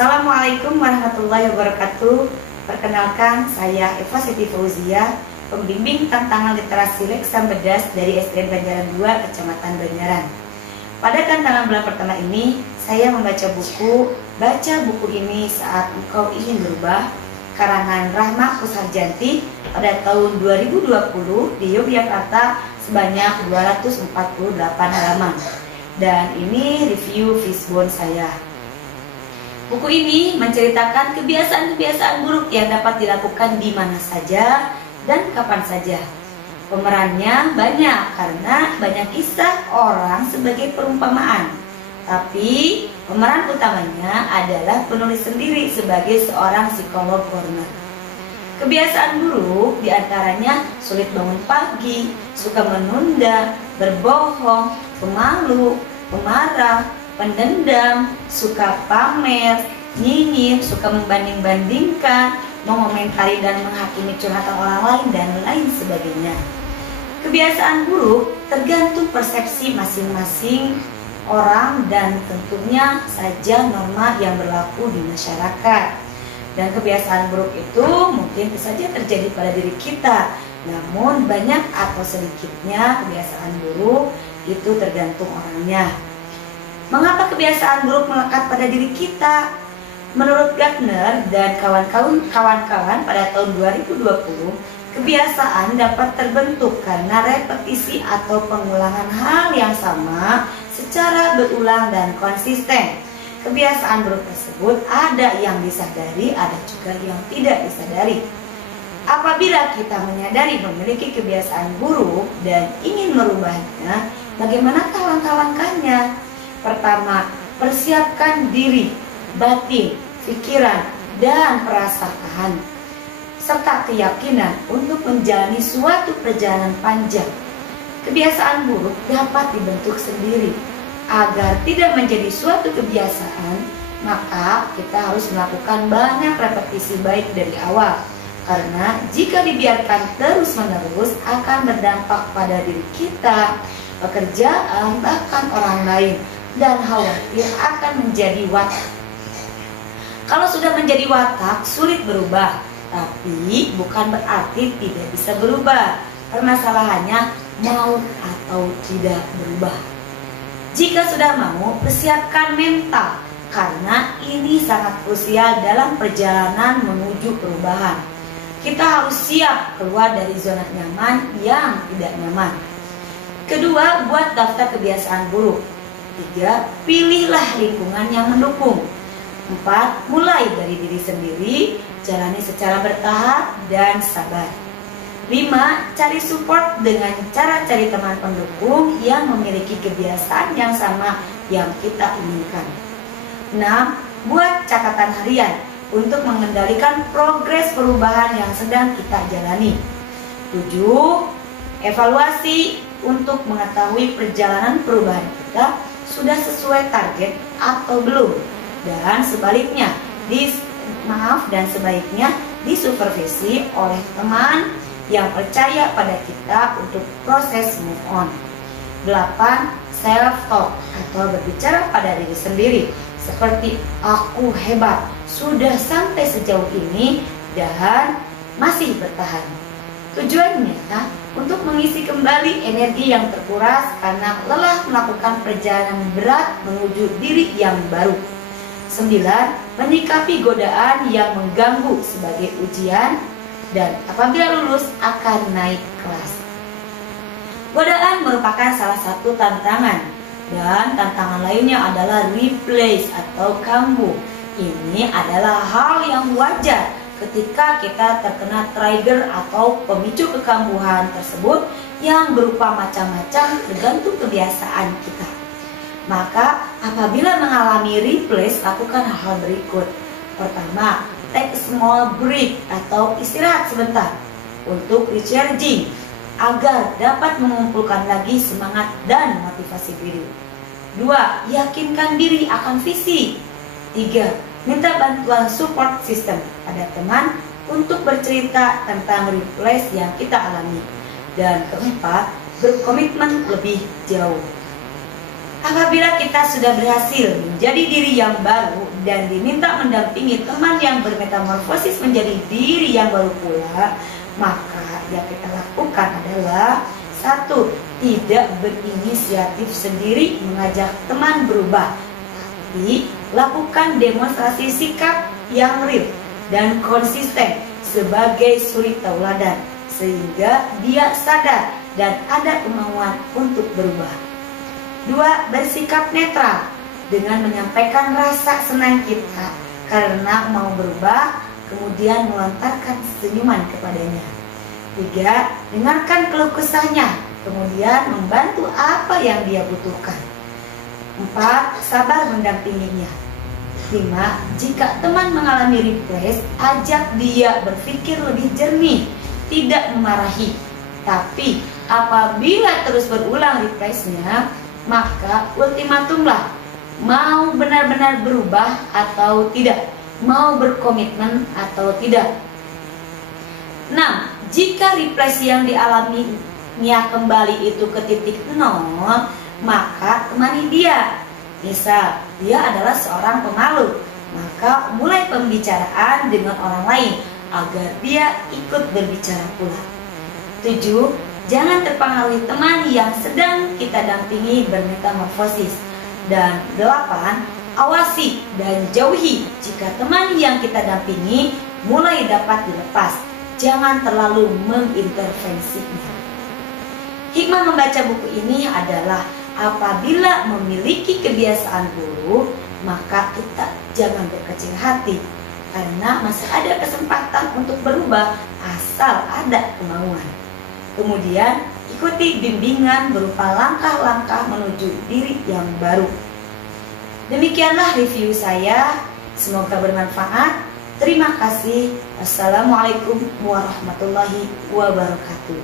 Assalamualaikum warahmatullahi wabarakatuh. Perkenalkan, saya Eva Siti Fauzia, pembimbing tantangan literasi Leksan Bedas dari SDN Banjaran 2, Kecamatan Banjaran. Pada tantangan bulan pertama ini, saya membaca buku Baca Buku Ini Saat Engkau Ingin Berubah, karangan Rahma Kusarjanti pada tahun 2020 di Yogyakarta sebanyak 248 halaman. Dan ini review Fishbone saya. Buku ini menceritakan kebiasaan-kebiasaan buruk yang dapat dilakukan di mana saja dan kapan saja. Pemerannya banyak karena banyak kisah orang sebagai perumpamaan. Tapi pemeran utamanya adalah penulis sendiri sebagai seorang psikolog corner. Kebiasaan buruk diantaranya sulit bangun pagi, suka menunda, berbohong, pemalu, pemarah, pendendam, suka pamer, nyinyir, suka membanding-bandingkan, mengomentari dan menghakimi curhatan orang lain, dan lain sebagainya. Kebiasaan buruk tergantung persepsi masing-masing orang dan tentunya saja norma yang berlaku di masyarakat. Dan kebiasaan buruk itu mungkin saja terjadi pada diri kita, namun banyak atau sedikitnya kebiasaan buruk itu tergantung orangnya. Mengapa kebiasaan buruk melekat pada diri kita? Menurut Gardner dan kawan-kawan pada tahun 2020, kebiasaan dapat terbentuk karena repetisi atau pengulangan hal yang sama secara berulang dan konsisten. Kebiasaan buruk tersebut ada yang disadari, ada juga yang tidak disadari. Apabila kita menyadari memiliki kebiasaan buruk dan ingin merubahnya, bagaimanakah langkah-langkahnya? Pertama, persiapkan diri, batin, pikiran, dan perasaan, serta keyakinan untuk menjalani suatu perjalanan panjang. Kebiasaan buruk dapat dibentuk sendiri. Agar tidak menjadi suatu kebiasaan, maka kita harus melakukan banyak repetisi baik dari awal. Karena jika dibiarkan terus-menerus akan berdampak pada diri kita, pekerjaan, bahkan orang lain, dan khawatir akan menjadi watak. Kalau sudah menjadi watak, sulit berubah, tapi bukan berarti tidak bisa berubah. Permasalahannya mau atau tidak berubah. Jika sudah mau, persiapkan mental, karena ini sangat krusial dalam perjalanan menuju perubahan. Kita harus siap keluar dari zona nyaman yang tidak nyaman. Kedua, buat daftar kebiasaan buruk. 3. Pilihlah lingkungan yang mendukung. 4. Mulai dari diri sendiri, jalani secara bertahap dan sabar. 5. Cari support dengan cara cari teman pendukung yang memiliki kebiasaan yang sama yang kita inginkan. 6. Buat catatan harian untuk mengendalikan progres perubahan yang sedang kita jalani. 7. Evaluasi untuk mengetahui perjalanan perubahan kita sudah sesuai target atau belum, dan sebaliknya sebaiknya disupervisi oleh teman yang percaya pada kita untuk proses move on. 8. Self talk atau berbicara pada diri sendiri seperti aku hebat, sudah sampai sejauh ini dan masih bertahan. Tujuannya untuk mengisi kembali energi yang terkuras karena lelah melakukan perjalanan berat menuju diri yang baru. 9. Menyikapi godaan yang mengganggu sebagai ujian, dan apabila lulus akan naik kelas. Godaan merupakan salah satu tantangan, dan tantangan lainnya adalah replace atau kambuh. Ini adalah hal yang wajar ketika kita terkena trigger atau pemicu kekambuhan tersebut yang berupa macam-macam tergantung kebiasaan kita. Maka apabila mengalami replace, lakukan hal berikut. Pertama, take a small break atau istirahat sebentar untuk recharging agar dapat mengumpulkan lagi semangat dan motivasi diri. 2. Yakinkan diri akan visi. 3. Minta bantuan support system pada teman untuk bercerita tentang replace yang kita alami. Dan keempat, berkomitmen lebih jauh. Apabila kita sudah berhasil menjadi diri yang baru dan diminta mendampingi teman yang bermetamorfosis menjadi diri yang baru pula, maka yang kita lakukan adalah: 1. Tidak berinisiatif sendiri mengajak teman berubah, tapi lakukan demonstrasi sikap yang real dan konsisten sebagai suri tauladan, sehingga dia sadar dan ada kemauan untuk berubah. 2. Bersikap netral dengan menyampaikan rasa senang kita karena mau berubah, kemudian melontarkan senyuman kepadanya. 3. Dengarkan keluh kesahnya, kemudian membantu apa yang dia butuhkan. 4. Sabar mendampinginya. 5. Jika teman mengalami replace, ajak dia berpikir lebih jernih, tidak memarahi. Tapi apabila terus berulang replace-nya, maka ultimatumlah, mau benar-benar berubah atau tidak, mau berkomitmen atau tidak. 6. Jika replace yang dialaminya kembali itu ke titik 0, maka temani dia. Misal, dia adalah seorang pemalu, maka mulai pembicaraan dengan orang lain agar dia ikut berbicara pula. 7. Jangan terpengaruhi teman yang sedang kita dampingi bermetamorfosis. Dan 8. Awasi dan jauhi jika teman yang kita dampingi mulai dapat dilepas. Jangan terlalu mengintervensinya. Hikmah membaca buku ini adalah: apabila memiliki kebiasaan buruk, maka kita jangan berkecil hati, karena masih ada kesempatan untuk berubah asal ada kemauan. Kemudian ikuti bimbingan berupa langkah-langkah menuju diri yang baru. Demikianlah review saya, semoga bermanfaat. Terima kasih. Wassalamualaikum warahmatullahi wabarakatuh.